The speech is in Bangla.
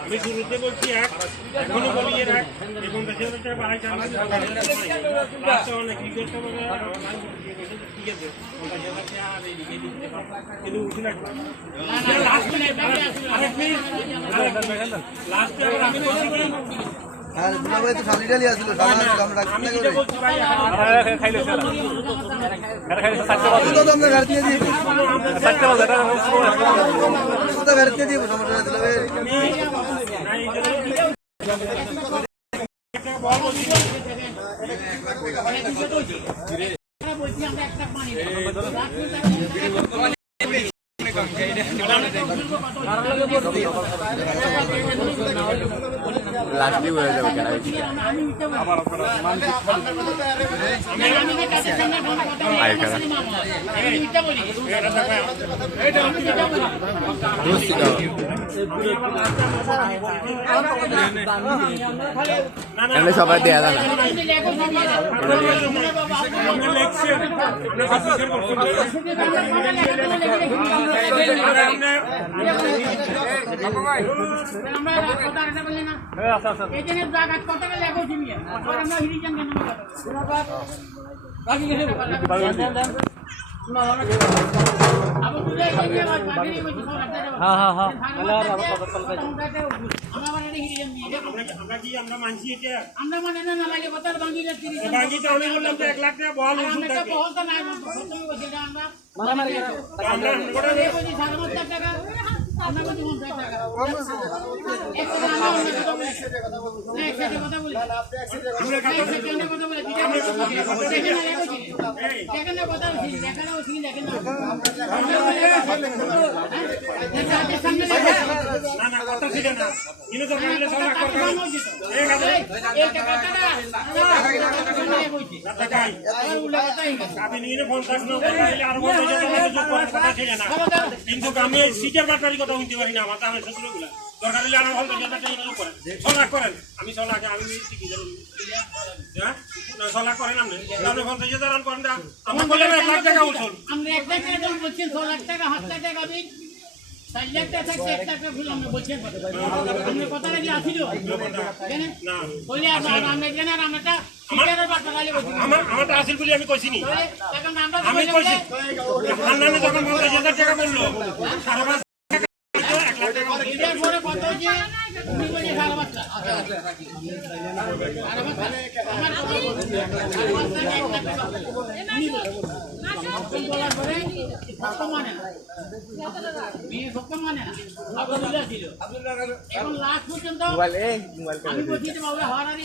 আমি শুরুতে বলছি এক, এখনো বলি এর এক, এখন দেশে বাড়াই অনেক কি করতে হবে ঠিক আছে কিন্তু উঠি না লাস্টে আমি আর গুলাবাই তো শালি ডালি আসলো সারা আমরা রাখতে না করে খাইলো তো আমরা গাড়ি দিয়ে দিই সাতটা বাজে তো গাড়ি দিয়ে দিব সমস্যা দিলে লাস্টে হয়ে যাবে কেন সবাই দেয়া যায় আমরা মানে না লাগে কথা ভাঙি তো আমি বললাম যে 1 লাখ টাকা বল মারামারি আমরা গোটা দিয়ে বলি 7,500 টাকা আমরা বলি 50 টাকা কথা বলি আমরা কথা বলি দেখেন না কথা বলি দেখেন না ওই দেখেন না না কথা ঠিক না ইনো তো বললে সব লাখ টাকা এক আছে এই টাকাটা না আপনি নিয়ে 50 না করলে আর বড় হয়ে যাবে যোগ করার কথা ছিল না কিন্তু আমি সিটের ব্যাপারে কথা বলতে পারি না আমার দামের সূত্রগুলো দরকার হলে আর 50,000 টাকা যোগ করেন 6 লাখ করেন আমি 6 লাখ আমি কি জানি হ্যাঁ 6 লাখ করেন আপনি 50,000 রান করেন আমি বলে 1 লাখ টাকা উঠল আমরা 1 লাখ টাকা বলছি 6 লাখ টাকা 7 লাখ টাকা আমি 4 লাখ টাকা থেকে 1 লাখ টাকা ভুল আমরা বলছি আপনি কথা নাকি আসিল কেন না বলি আমরা কেন আমরা আমারটা আসিল বলে আমি কইছি নি আমি কইছি খানদানে যখন 50,000 টাকা বললো সারা মাস 1 লাখ টাকা এর পরে কত যে তুমি বলি সারা মাস এখন লাস্ট পর্যন্ত আমি বলছি যে বাবা হারানি